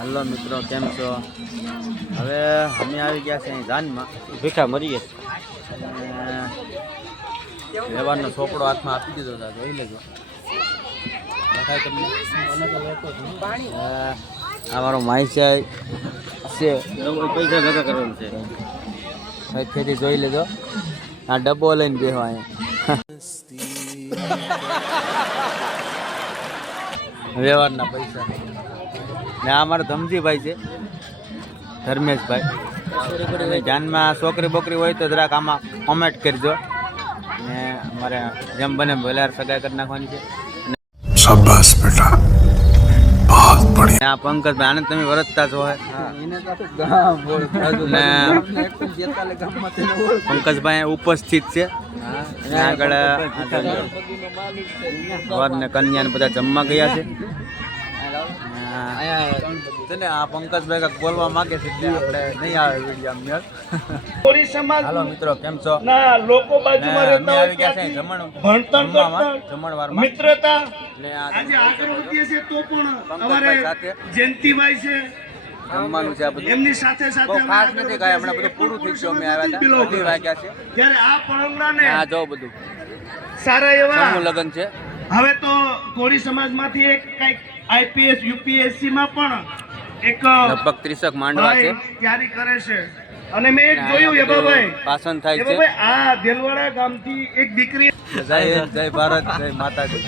Hello મિત્રો, કેમ છો? હવે અમે આવી ગયા છે અહીં જાનમાં, ભીખા મરી ગયા છે. વ્યવહારનો ચોપડો હાથમાં આપી દીધો હતા, જોઈ લેજો. આ મારો માઈચાઈ છે, પૈસા ભેગા કરવાનું છે. અહીંથી જોઈ લેજો. આ ડબ્બો લઈને બેહો અહીંયા. વ્યવહારના પૈસા ને આ મારા ધમજીભાઈ છે, ધર્મેશભાઈ. જાનમાં છોકરી બોકરી હોય તો જરાક આમાં કોમેન્ટ કરજો ને અમારે જેમ બને વેલાર સગાઈ કરી નાખવાની છે. શાબાશ બેટા, બહુત બઢિયા. આ પંકજભાઈ, આને તમે વરતતા છો હે ને પંકજભાઈ ઉપસ્થિત છે. આગળ વર ને કન્યા ને બધા જમવા ગયા છે. આ પંકજભાઈ કાંઈક બોલવા માંગે છે, આપણે નહીં આવે વિડીયો. હાલો મિત્રો, કેમ છો? લોકો બાજુમાં રહેતા હોય ત્યાંથી જમણવારમાં મિત્રતા આજે આગળ વધીએ છે તો પણ અમારે જયંતિભાઈ છે જમવાનું છે. આ બધું એમની સાથે બહુ ખાસ નથી કાંઈ, હમણાં બધું પૂરું થઈ ગયું. અમે આવ્યા હતા 2 વાગ્યા છે. ત્યારે આ પરંપરાને આ જો બધું સારા એવા સમૂહ લગ્ન છે. હવે તો કોળી સમાજમાંથી એક કઈક આઈપીએસ યુપીએસસી માં પણ એક લગભગ 30 માંડવા છે, તૈયારી કરે છે. અને મેં એક જોયું એબાભાઈ પાસન થાય છે. આ દેલવાડા ગામથી એક દીકરી જય ભારત, જય માતાજી.